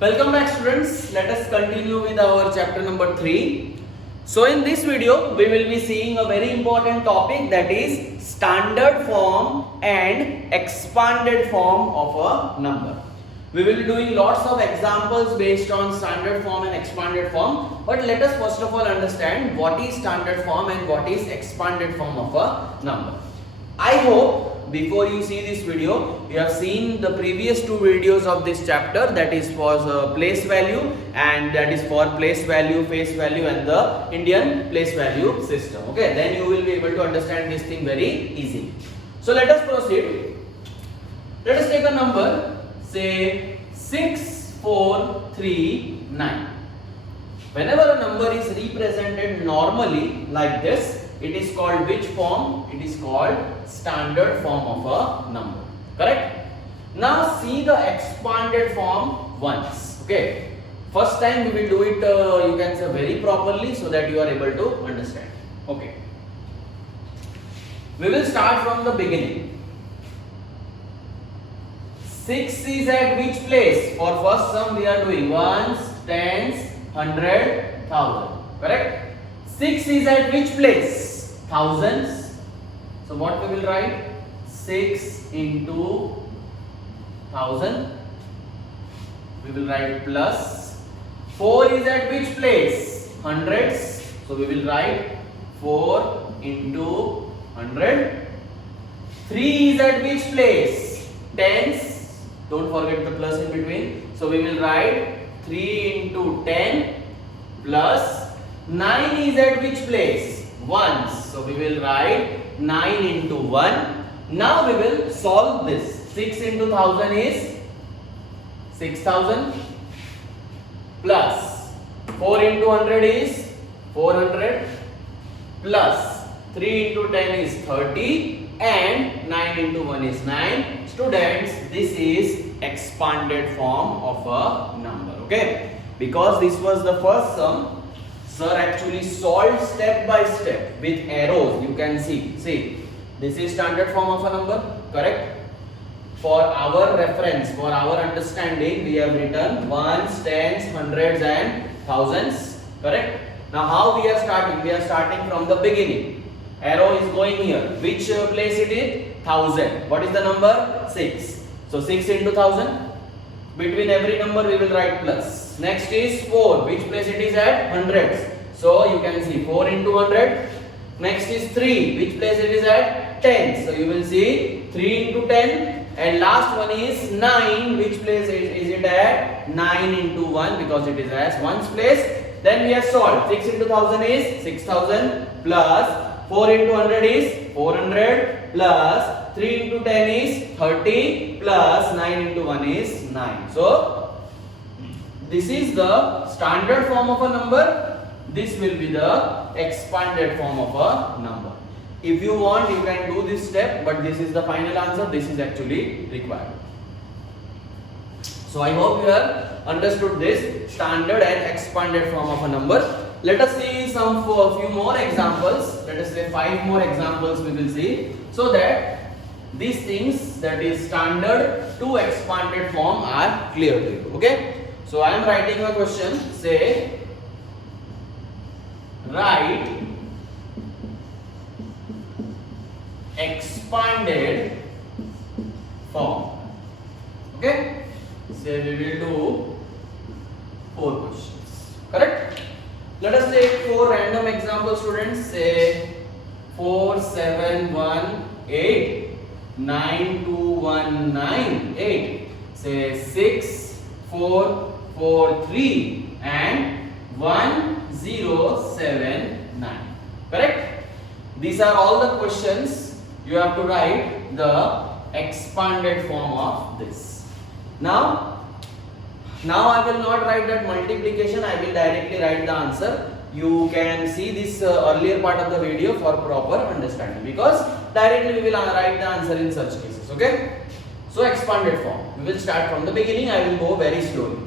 Welcome back students. Let us continue with our chapter number 3. So in this video we will be seeing a very important topic, that is standard form and expanded form of a number. We will be doing lots of examples based on standard form and expanded form, but let us first of all understand what is standard form and what is expanded form of a number. I hope before you see this video, you have seen the previous two videos of this chapter, that is for place value and that is for place value, face value and the Indian place value system. Okay, then you will be able to understand this thing very easily. So let us proceed. Let us take a number, say 6439. Whenever a number is represented normally like this, it is called which form? It is called standard form of a number. Correct? Now see the expanded form once. Okay. First time we will do it, you can say very properly so that you are able to understand. Okay. We will start from the beginning. 6 is at which place? For first sum we are doing ones, tens, 100, 1000. Correct? 6 is at which place? Thousands. So what we will write? 6 into 1000. We will write plus. 4 is at which place? Hundreds. So we will write 4 into 100. 3 is at which place? Tens. Don't forget the plus in between. So we will write 3 into 10 plus. 9 is at which place? Ones. So we will write 9 into 1. Now we will solve this. 6 into 1000 is 6000 plus 4 into 100 is 400 plus 3 into 10 is 30 and 9 into 1 is 9. Students, this is expanded form of a number. Okay, because this was the first sum, sir actually solved step by step with arrows. You can see this is standard form of a number. Correct? For our reference, for our understanding, we have written ones, tens, hundreds and thousands. Correct? Now how we are starting? We are starting from the beginning. Arrow is going here. Which place it is? 1000. What is the number? 6. So 6 into 1000. Between every number we will write plus. Next is 4. Which place it is at? Hundreds. So you can see 4 into 100. Next is 3. Which place it is at? 10. So you will see 3 into 10. And last one is 9. Which place is it at? 9 into 1, because it is as ones place. Then we have solved. 6 into 1000 is 6000 plus 4 into 100 is 400 plus 3 into 10 is 30 plus 9 into 1 is 9. So this is the standard form of a number. This will be the expanded form of a number. If you want, you can do this step, but this is the final answer. This is actually required. So I hope you have understood this standard and expanded form of a number. Let us see some few more examples. Let us say 5 more examples we will see, so that these things, that is standard to expanded form, are clear to you. Okay? So I am writing a question. Say write expanded form. Okay? Say we will do 4 questions. Correct? Let us take 4 random examples, students. Say 4, 7, 1, 8, 9, 2, 1, 9, 8. Say 6, 4, 4, 3 and 1, 0, 7, 9. Correct? These are all the questions. You have to write the expanded form of this. Now I will not write that multiplication. I will directly write the answer. You can see this earlier part of the video for proper understanding, because directly we will write the answer in such cases. Okay? So expanded form. We will start from the beginning. I will go very slowly.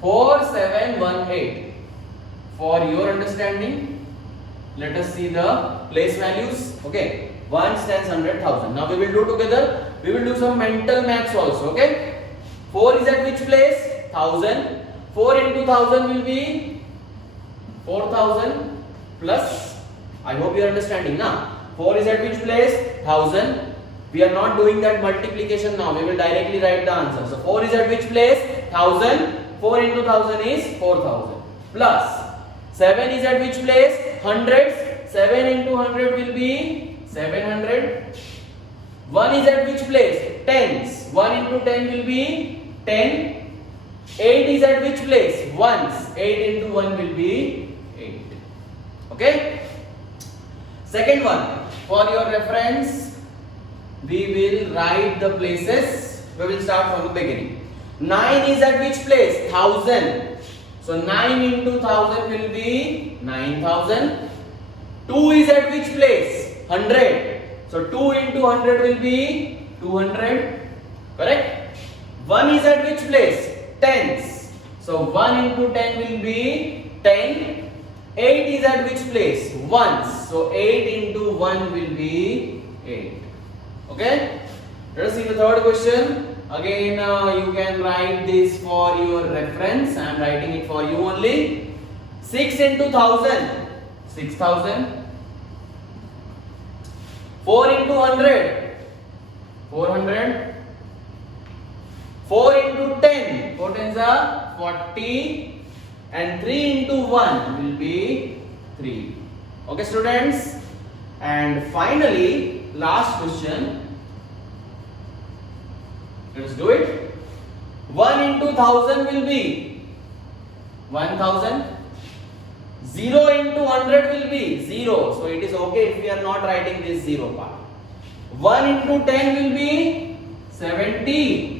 4, 7, 1, 8. For your understanding, let us see the place values. Okay? Ones, tens, 100, 1000. Now we will do together. We will do some mental maths also. Okay? 4 is at which place? 1000. 4 into 1000 will be 4000 plus. I hope you are understanding now. 4 is at which place? 1000. We are not doing that multiplication now. We will directly write the answer. So 4 is at which place? 1000. 4 into 1000 is 4000. Plus 7 is at which place? Hundreds. 7 into 100 will be 700. 1 is at which place? Tens. 1 into 10 will be 10. 8 is at which place? Ones. 8 into 1 will be 8. Okay? Second one. For your reference, we will write the places. We will start from the beginning. 9 is at which place? 1000. So 9 into 1000 will be 9000. 2 is at which place? 100. So 2 into 100 will be 200. Correct? 1 is at which place? Tens. So 1 into 10 will be 10. 8 is at which place? Ones. So 8 into 1 will be 8. Okay? Let us see the third question. Again, you can write this for your reference. I am writing it for you only. 6 into 1000. 6000. 4 into 100. 400. 4 into 10. 4 tens are 40. And 3 into 1 will be 3. Okay, students? And finally, last question. Let's do it. 1 into 1000 will be 1000. 0 into 100 will be 0. So it is okay if we are not writing this 0 part. 1 into 10 will be 70.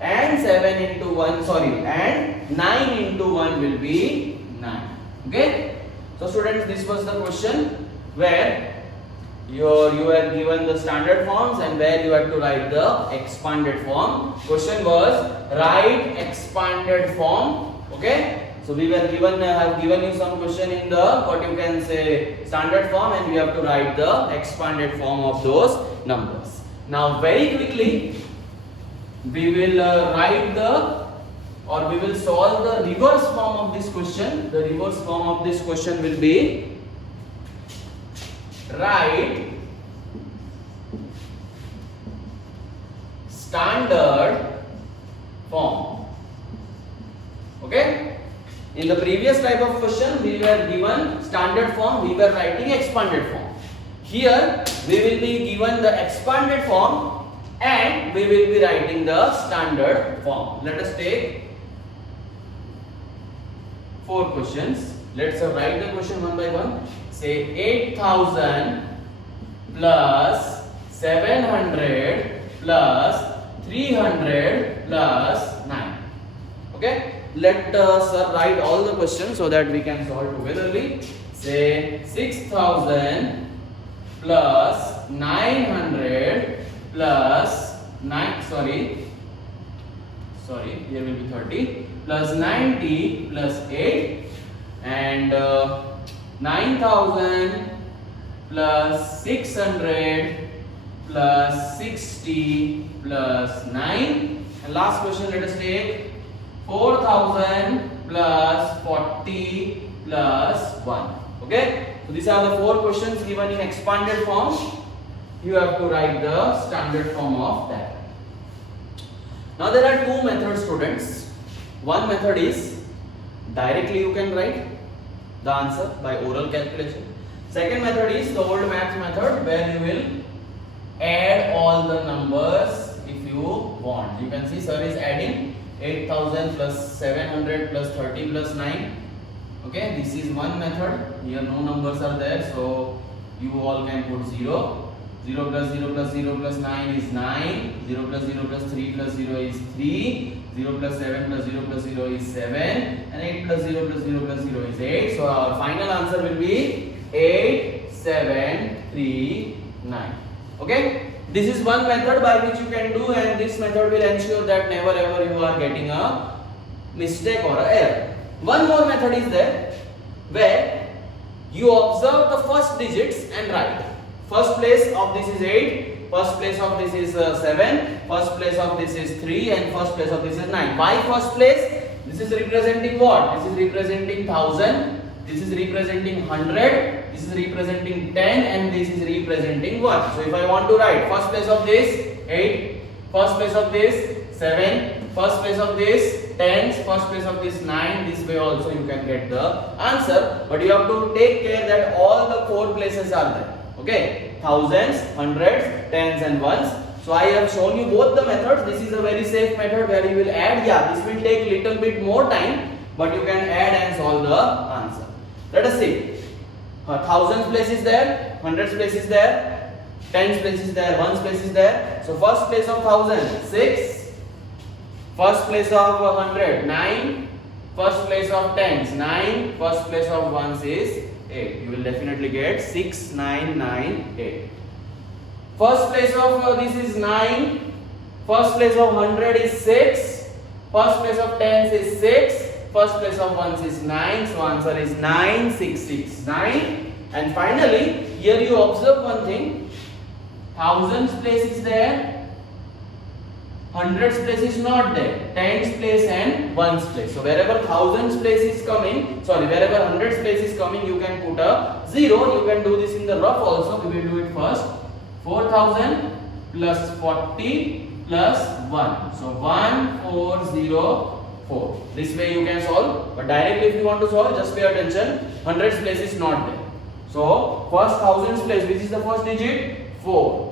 And 7 into 1, and 9 into 1 will be 9. Okay? So students, this was the question where you were given the standard forms and where you had to write the expanded form. Question was write expanded form. Okay? So we were given, I have given you some question in the, what you can say, standard form, and we have to write the expanded form of those numbers. Now very quickly, we will we will solve the reverse form of this question. The reverse form of this question will be write standard form. Okay? In the previous type of question, we were given standard form, we were writing expanded form. Here, we will be given the expanded form and we will be writing the standard form. Let us take 4 questions. Let's write the question one by one. Say 8000 plus 700 plus 300 plus 9. Okay? Let us write all the questions so that we can solve togetherly. Say 6000 plus 900 plus 9, here will be 30 plus 90 plus 8 and 9000 plus 600 plus 60 plus 9, and last question let us take 4000 plus 40 plus 1. Okay, so these are the 4 questions given in expanded form. You have to write the standard form of that. Now there are 2 methods, students. One method is directly you can write the answer by oral calculation. Second method is the old math method where you will add all the numbers if you want. You can see sir is adding 8000 plus 700 plus 30 plus 9. Okay, this is one method. Here no numbers are there, so you all can put 0. 0 plus 0 plus 0 plus 9 is 9. 0 plus 0 plus 3 plus 0 is 3. 0 plus 7 plus 0 plus 0 is 7. And 8 plus 0 plus 0 plus 0 is 8. So our final answer will be 8, 7, 3, 9. Okay? This is one method by which you can do, and this method will ensure that never ever you are getting a mistake or a error. One more method is there where you observe the first digits and write. First place of this is 8, first place of this is 7, first place of this is 3, and first place of this is 9. Why first place? This is representing what? This is representing 1000, this is representing 100, this is representing 10, and this is representing 1. So if I want to write first place of this 8, first place of this 7, first place of this 10, first place of this 9, this way also you can get the answer, but you have to take care that all the 4 places are there. Okay, thousands, hundreds, tens and ones. So I have shown you both the methods. This is a very safe method where you will add. Yeah, this will take little bit more time, but you can add and solve the answer. Let us see. Thousands place is there, hundreds place is there, tens place is there, ones place is there. So first place of 1000, 6. First place of 100, 9. First place of tens, 9. First place of ones is 8. You will definitely get 6, 9, 9, 8. First place of this is 9. First place of 100 is 6. First place of tens is 6. First place of ones is 9. So answer is 9, 6, 6, 9. And finally, here you observe one thing. Thousands place is there. Hundreds place is not there. Tens place and ones place. So wherever thousands place is coming, wherever hundreds place is coming, you can put a 0. You can do this in the rough also. We will do it first. 4000 plus 40 plus 1. So 1404. This way you can solve. But directly if you want to solve, just pay attention. Hundreds place is not there. So first thousands place, which is the first digit? 4.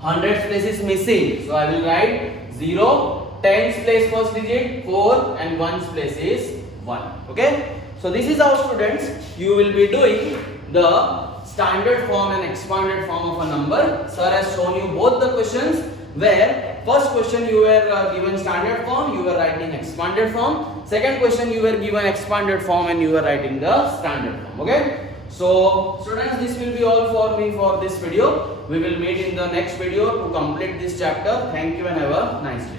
Hundreds place is missing. So I will write 0. Tens place first digit 4 and ones place is 1. Okay. So this is how, students, you will be doing the standard form and expanded form of a number. Sir has shown you both the questions where first question you were given standard form, you were writing expanded form. Second question you were given expanded form and you were writing the standard form. Okay. So students, this will be all for me for this video. We will meet in the next video to complete this chapter. Thank you and have a nice day.